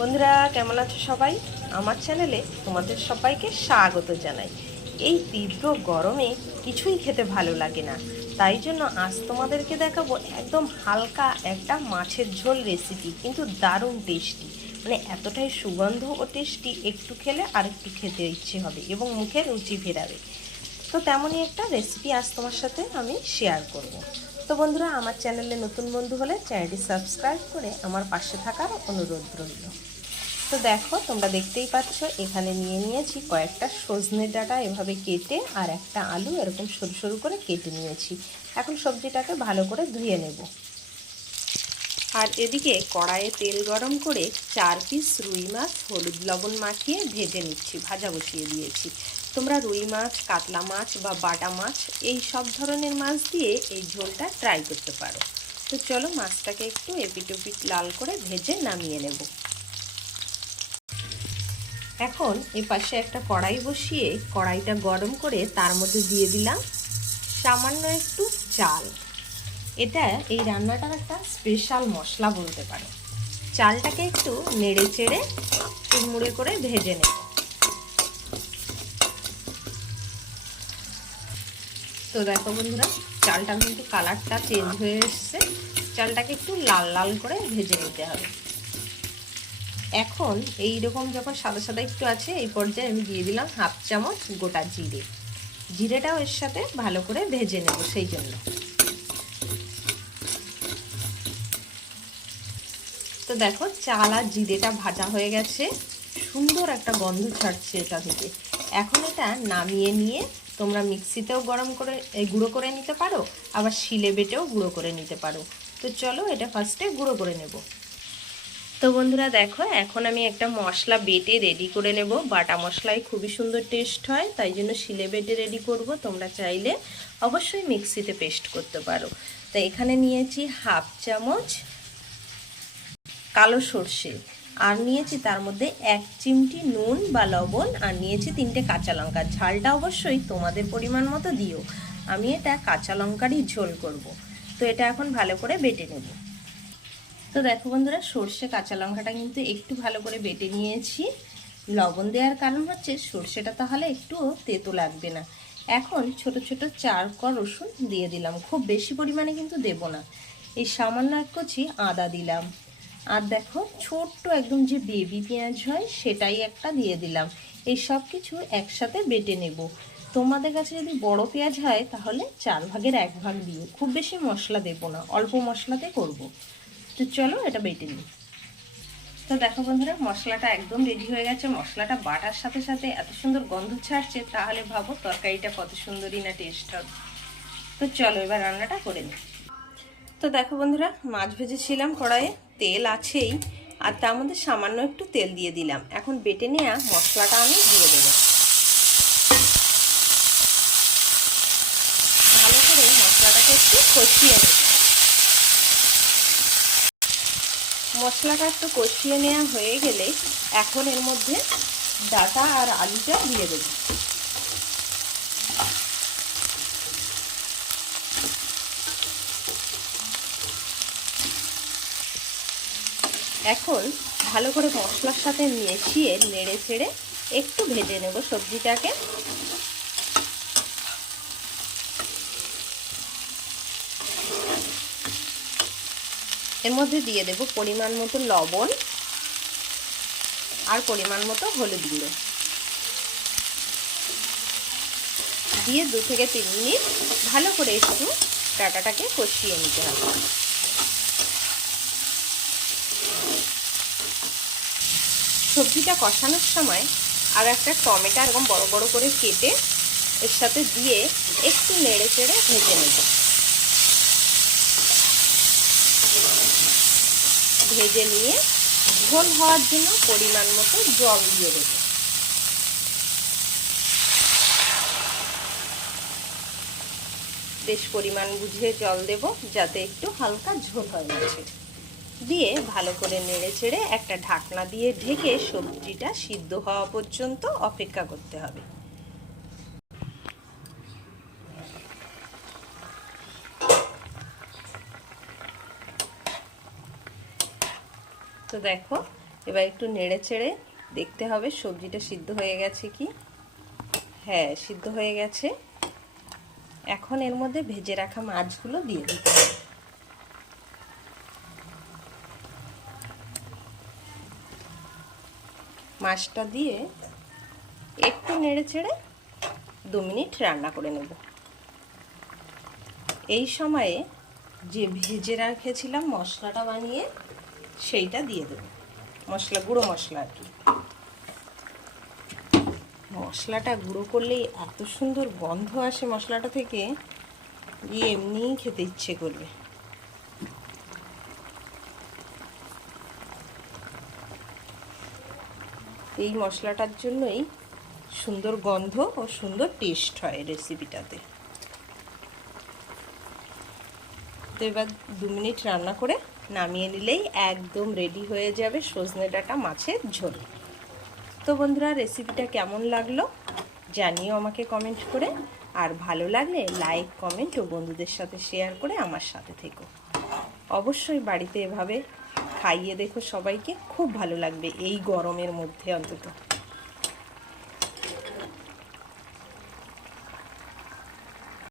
বন্ধুরা, কেমন আছো সবাই? আমার চ্যানেলে তোমাদের সবাইকে স্বাগত জানাই। এই তীব্র গরমে কিছুই খেতে ভালো লাগে না। তাই জন্য আজ তোমাদেরকে দেখাবো একদম হালকা একটা মাছের ঝোল রেসিপি কিন্তু দারুণ টেস্টি মানে এতটাই সুগন্ধ ও টেস্টি একটু খেলে আর একটু খেতে ইচ্ছে হবে এবং মুখে রুচি ফেরাবে। তো তেমনই একটা রেসিপি আজ তোমার সাথে আমি শেয়ার করব। তো বন্ধুরা, আমার চ্যানেলে নতুন বন্ধু হলে চ্যানেলটি সাবস্ক্রাইব করে আমার পাশে থাকার অনুরোধ রইল। তো দেখো, তোমরা দেখতেই পাচ্ছ, এখানে নিয়ে নিয়েছি কয়েকটা সজনে ডাটা এভাবে কেটে আর একটা আলু এরকম সরু সরু করে কেটে নিয়েছি। এখন সবজিটাকে ভালো করে ধুয়ে নেব। আর এদিকে কড়াইয়ে তেল গরম করে চার পিস রুই মাছ, হলুদ লবণ মাখিয়ে ভেজে নিচ্ছি, ভাজা বসিয়ে দিয়েছি। তোমরা রুই মাছ, কাতলা মাছ বা বাটা মাছ এই সব ধরনের মাছ দিয়ে এই ঝোলটা ট্রাই করতে পারো। তো চলো মাছটাকে একটু এপিটোপিট লাল করে ভেজে নামিয়ে নেব। এখন এ পাশে একটা কড়াই বসিয়ে কড়াইটা গরম করে তার মধ্যে দিয়ে দিলাম সামান্য একটু চাল। এটা এই রান্নাটার একটা স্পেশাল মশলা বলতে পারো। চালটাকে একটু নেড়ে চেড়ে চুরমুড়ে করে ভেজে নেব। তো দেখো বন্ধুরা চালটা কিন্তু কালারটা চেঞ্জ হয়ে এসছে। চালটাকে একটু লাল লাল করে ভেজে নিতে হবে। এখন এই রকম যখন সাদা সাদা একটু আছে, এই পর্যায়ে আমি দিয়ে দিলাম হাফ চামচ গোটা জিরে। জিরেটাও এর সাথে ভালো করে ভেজে নেব সেই জন্য। তো দেখো, চাল আর জিরেটা ভাজা হয়ে গেছে। সুন্দর একটা গন্ধ ছাড়ছে এটা থেকে। এখন এটা নামিয়ে নিয়ে তোমরা মিক্সিতেও গরম করে গুঁড়ো করে নিতে পারো, আবার শিলে বেটেও গুঁড়ো করে নিতে পারো। তো চলো এটা ফার্স্টে গুঁড়ো করে নেব। তো বন্ধুরা দেখো, এখন আমি একটা মশলা বেটে রেডি করে নেব। বাটা মশলায় খুবই সুন্দর টেস্ট হয়, তাই জন্য শিলে বেটে রেডি করব। তোমরা চাইলে অবশ্যই মিক্সিতে পেস্ট করতে পারো। তো এখানে নিয়েছি হাফ চামচ কালো সর্ষে। আর নিয়েছি তার মধ্যে এক চিমটি নুন বা লবণ, আর নিয়েছি তিনটে কাঁচা লঙ্কা। ঝালটা অবশ্যই তোমাদের পরিমাণ মতো দিও। আমি এটা কাঁচা লঙ্কারই ঝোল করব। তো এটা এখন ভালো করে বেটে নেব। তো দেখো বন্ধুরা, সর্ষে কাঁচা লঙ্কাটা কিন্তু একটু ভালো করে বেটে নিয়েছি। লবণ দেওয়ার কারণ হচ্ছে সর্ষেটা তাহলে একটু তেতো লাগবে না। এখন ছোট ছোট চার ক রসুন দিয়ে দিলাম। খুব বেশি পরিমাণে কিন্তু দেব না। এই সামান্য এক কচি আদা দিলাম। আর দেখো, ছোট্ট একদম যে বেবি পেঁয়াজ হয়, সেটাই একটা দিয়ে দিলাম। এই সব কিছু একসাথে বেটে নেব। তোমাদের কাছে যদি বড় পেঁয়াজ হয়, তাহলে চার ভাগের এক ভাগ দিয়ে খুব বেশি মশলা দেবো না, অল্প মশলাতে করব। তো চলো এটা বেটে নিই। তো দেখো বন্ধুরা, মশলাটা একদম রেডি হয়ে গেছে। মশলাটা বাটার সাথে সাথে এত সুন্দর গন্ধ ছাড়ছে, তাহলে ভাবো তরকারিটা কত সুন্দরই না টেস্ট হবে। তো চলো এবার রান্নাটা করে নিই। তো দেখো বন্ধুরা, মাছ ভেজেছিলাম কড়াইয়ে। তেল আছেই, আর তার মধ্যে সামান্য একটু তেল দিয়ে দিলাম। এখন বেটে নেওয়া মশলাটা আমি দিয়ে দেবো। ভালো করে মশলাটাকে একটু কষিয়ে নেব। মশলাটা একটু কষিয়ে নেওয়া হয়ে গেলে এখন এর মধ্যে ডাটা আর আলুটা দিয়ে দেবো। এখন ভালো করে মশলার সাথে মিশিয়ে নেড়ে ছেড়ে একটু ভেজে নেব সবজিটাকে। এর মধ্যে দিয়ে দেব পরিমাণ মতো লবণ আর পরিমাণ মতো হলুদ গুঁড়ো। দিয়ে দু থেকে তিন মিনিট ভালো করে একটু ডাটাটাকে কষিয়ে নিতে হবে। সবজিটা কষানোর সময় আর একটা টমেটো এরকম বড় বড় করে কেটে এর সাথে দিয়ে একটু নেড়ে চেড়ে ভেজে নেব। ভেজে নিয়ে ঝোল হওয়ার জন্য পরিমাণ মতো জল দিয়ে দেব। বেশ পরিমাণ বুঝে জল দেব যাতে একটু হালকা ঝোল হয় মাছের দিয়ে ভালো করে নেড়ে চেড়ে একটা ঢাকনা দিয়ে ঢেকে সবজিটা সিদ্ধ হওয়া পর্যন্ত অপেক্ষা করতে হবে। তো দেখো, এবার একটু নেড়ে চেড়ে দেখতে হবে সবজিটা সিদ্ধ হয়ে গেছে কি? হ্যাঁ সিদ্ধ হয়ে গেছে। এখন এর মধ্যে ভেজে রাখা মাছগুলো দিয়ে দিতে হবে। মাছটা দিয়ে একটু নেড়ে চেড়ে দু মিনিট রান্না করে নেব। এই সময়ে যে ভেজে রেখেছিলাম মশলাটা বানিয়ে সেইটা দিয়ে দেবো। মশলা, গুঁড়ো মশলা আর কি। মশলাটা গুঁড়ো করলেই এত সুন্দর গন্ধ আসে মশলাটা থেকে দিয়ে এমনিই খেতে ইচ্ছে করবে। এই মশলাটার জন্যই সুন্দর গন্ধ ও সুন্দর টেস্ট হয় রেসিপিটাতে তো এবার দু মিনিট রান্না করে নামিয়ে নিলেই একদম রেডি হয়ে যাবে সজনে ডাঁটা মাছের ঝোল। তো বন্ধুরা রেসিপিটা কেমন লাগল জানিও আমাকে কমেন্ট করে। আর ভালো লাগলে লাইক কমেন্ট ও বন্ধুদের সাথে শেয়ার করে আমার সাথে থেকো। অবশ্যই বাড়িতে এভাবে খাইয়ে দেখো সবাইকে। খুব ভালো লাগবে এই গরমের মধ্যে অন্তত।